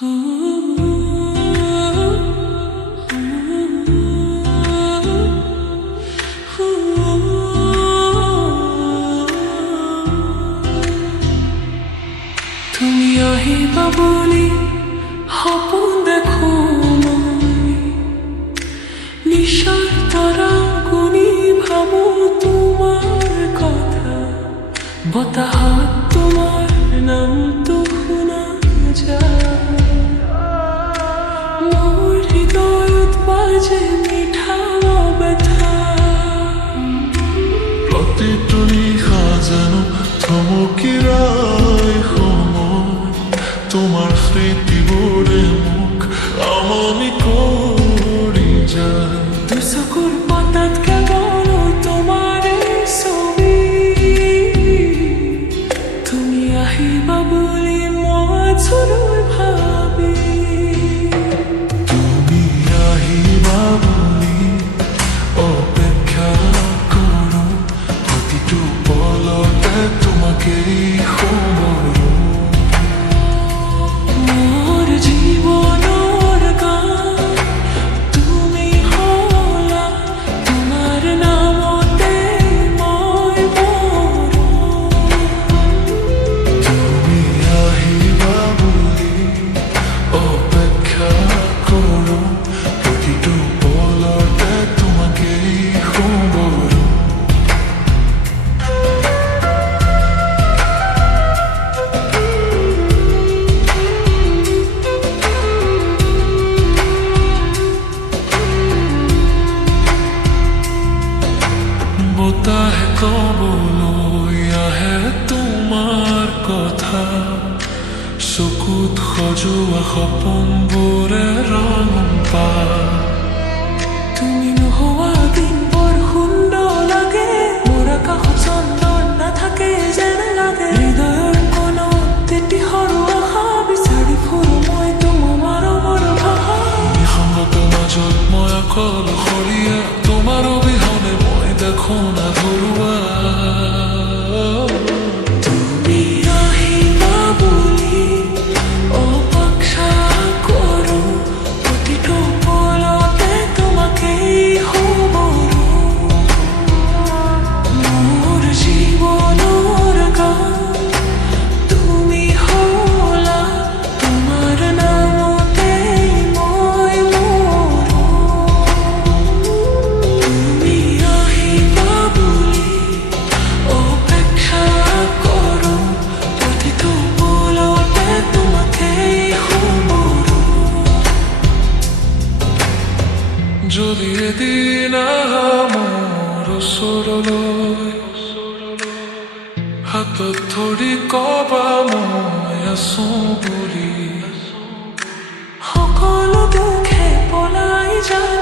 তুমি আহিবা বুলি সপোন দেখো মই, নিশাৰ তৰা গুনি ভাবো তোমাৰ কথা, বতাহত তোমাৰ নামটো শুনা যায়, মোৰ হৃদয়ত বাজে মিঠা ব্যথা। প্ৰতিটো নিশা জানো থমকি ৰয় সময়, তোমাৰ স্মৃতিবোৰে মোক আমনি কৰি যায়। দুচকুৰ পাতাত কেৱল তোমাৰে ছবি, তুমি আহিবা বুলি মই জোৰ ভাবি। তুমি আহিবা বুলি অপেক্ষা কৰো, প্ৰতিটো পলতে তোমাকেই সোঁৱৰো। মোৰ জীৱনৰ গান তুমি হলা, তোমাৰ নামতে মই মৰো। তুমি আহিবা বুলি অপেক্ষা কৰো, প্ৰতিটো পলতে তোমাকেই সোঁৱৰো। বতাহে কবলৈ আহে তোমাৰ কথা, চকুত সজোৱা সপোনবোৰে ৰং পায়। তুমি নোহোৱা দিন বৰ সুন্দৰ লাগে, মোৰ আকাশত চন্দন নাথাকে যেন লাগে। হৃদয়ৰ কোণত তেতি সৰু আশা বিচাৰি ফুৰো মই তোমাৰ ভাষা। নিসংগত মাজত মই অকলশৰীয়া, তোমাৰ অবিহনে মই দেখো না ধৰুৱা। তুমি আহিবা বুলি অপেক্ষা কৰো, প্ৰতিটো পলতে তোমাকেই সোঁৱৰো। মোৰ জীৱনৰ গান তুমি হলা, তোমাৰ নামতে মই মৰো। তুমি আহিবা বুলি অপেক্ষা কৰো, প্ৰতিটো পলতে তোমাকেই সোঁৱৰো। যদি এদিন আহা মোৰ ওচৰলৈ, হাতত ধৰি কবা মই আছো বুলি। সকলো দুখে পলাই যায়।